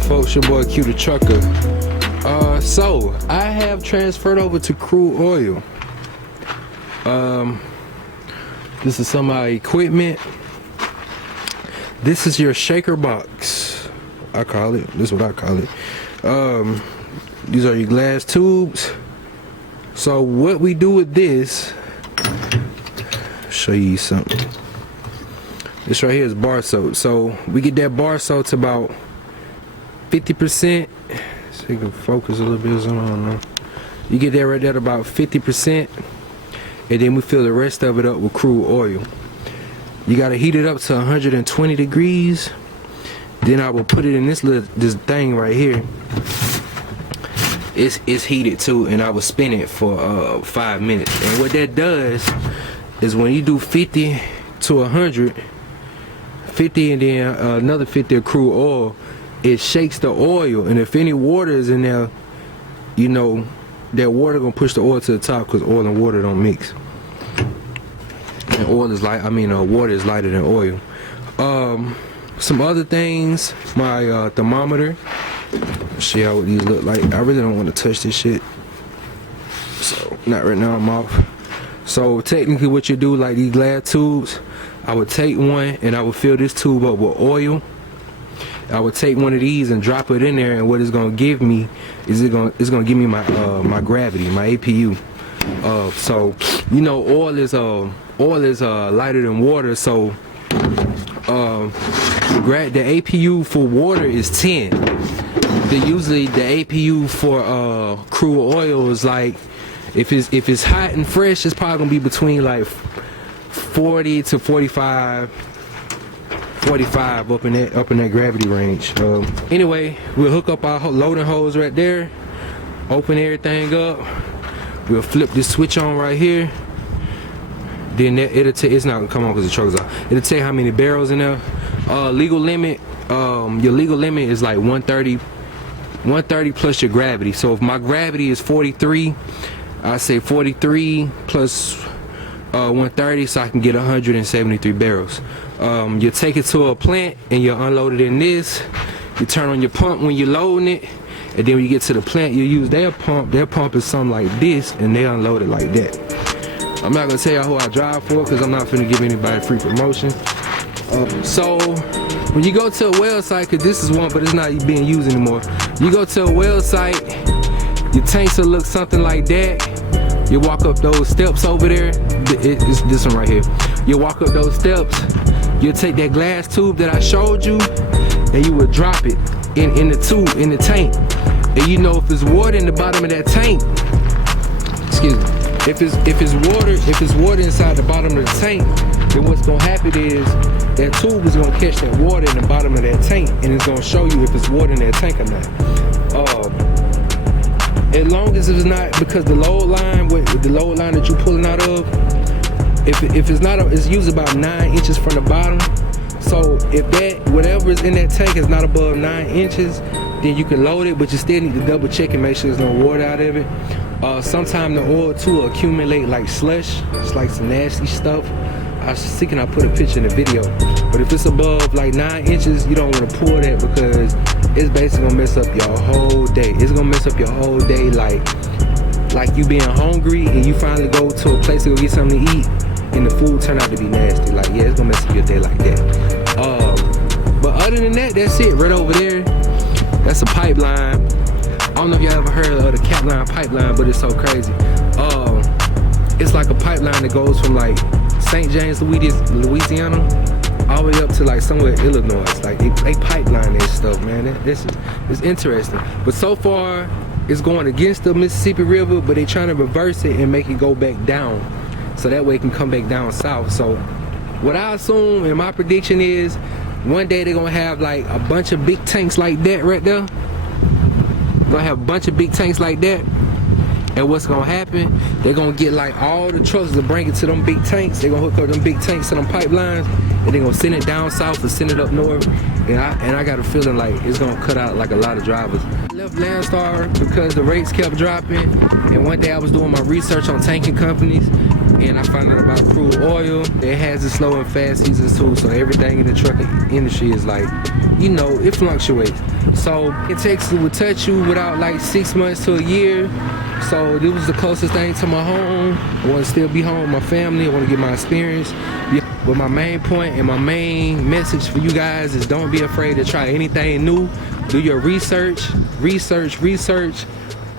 up, folks? Your boy Q the Trucker. So I have transferred over to Crude Oil. This is some of my equipment. This is your shaker box, I call it. This is what I call it. These are your glass tubes. So what we do with this, show you something. This right here is bar soap. So we get that bar soap to about 50%. So you can focus a little bit, I don't know. You get that right there at about 50%, and then we fill the rest of it up with crude oil. You gotta heat it up to 120 degrees. Then I will put it in this thing right here. It's heated too, and I will spin it for 5 minutes. And what that does is when you do 50 to 100, 50 and then another 50 of crude oil, it shakes the oil, and if any water is in there, you know that water gonna push the oil to the top, because oil and water don't mix. And oil is light. Water is lighter than oil. Some other things. My thermometer. See how what these look like. I really don't want to touch this shit. So not right now. I'm off. So technically, what you do, like these glass tubes, I would take one and I would fill this tube up with oil. I would take one of these and drop it in there, and what it's gonna give me is it's gonna give me my my gravity, my APU. So you know, oil is lighter than water. So the APU for water is 10. Usually the APU for crude oil is like, if it's hot and fresh, it's probably gonna be between like 40 to 45 up in that gravity range. Anyway, we'll hook up our loading hose right there, open everything up, we'll flip this switch on right here, then it'll tell, it's not gonna come on because the truck is off, it'll tell you how many barrels in there. Legal limit, your legal limit is like 130 plus your gravity. So if my gravity is 43, I say 43 plus 130, so I can get 173 barrels. You take it to a plant and you unload it in this. You turn on your pump when you're loading it, and then when you get to the plant, you use their pump. Their pump is something like this, and they unload it like that. I'm not gonna tell you who I drive for, because I'm not finna give anybody free promotion. So when you go to a well site, because this is one, but it's not being used anymore. You go to a well site, your tanks will look something like that. You walk up those steps over there. It's this one right here. You walk up those steps. You take that glass tube that I showed you, and you would drop it in the tube, in the tank. And you know, if there's water in the bottom of that tank, excuse me, if it's water inside the bottom of the tank, then what's gonna happen is that tube is gonna catch that water in the bottom of that tank, and it's gonna show you if it's water in that tank or not. As long as it's not, because the load line that you're pulling out of, if it's not, it's usually about 9 inches from the bottom. So if whatever is in that tank is not above 9 inches, then you can load it, but you still need to double check and make sure there's no water out of it. Sometimes the oil too will accumulate like slush. It's like some nasty stuff. I was thinking I put a picture in the video, but if it's above like 9 inches, you don't want to pour that, because it's basically gonna mess up your whole day. It's gonna mess up your whole day, like you being hungry and you finally go to a place to go get something to eat, and the food turn out to be nasty. Like, yeah, it's gonna mess up your day like that. But other than that, that's it right over there. That's a pipeline. I don't know if y'all ever heard of the Capline pipeline, but it's so crazy. It's like a pipeline that goes from like St. James, Louisiana, all the way up to like somewhere in Illinois. Like they pipeline that stuff, man. It's interesting. But so far, it's going against the Mississippi River, but they trying to reverse it and make it go back down, so that way it can come back down south. So what I assume, and my prediction is, one day they're gonna have like a bunch of big tanks like that right there. Gonna have a bunch of big tanks like that. And what's gonna happen, they're gonna get like all the trucks to bring it to them big tanks. They're gonna hook up them big tanks to them pipelines, and they're gonna send it down south or send it up north. And I got a feeling like it's gonna cut out like a lot of drivers. I left Landstar because the rates kept dropping, and one day I was doing my research on tanking companies, And I found out about crude oil. It has its slow and fast seasons too, so everything in the trucking industry is like, you know, it fluctuates. So in Texas will touch you without like 6 months to a year. So this was the closest thing to my home. I want to still be home with my family. I want to get my experience. But my main point and my main message for you guys is don't be afraid to try anything new. Do your research,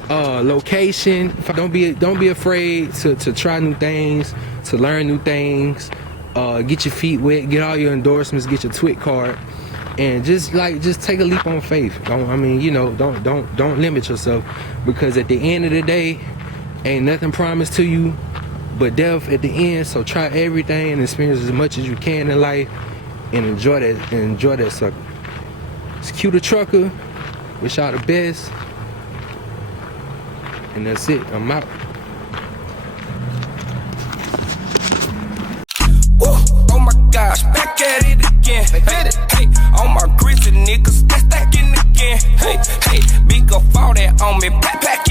location. Don't be afraid to try new things, to learn new things. Get your feet wet, get all your endorsements, get your TWIC card, and just take a leap on faith. Don't limit yourself, because at the end of the day, ain't nothing promised to you but death at the end. So try everything and experience as much as you can in life, and enjoy that sucker. It's Q the Trucker. Wish y'all the best. And that's it. I'm out. Oh my gosh, back at it again. Hey, all my greasy niggas, stacking again. Hey, big up all that on me, pack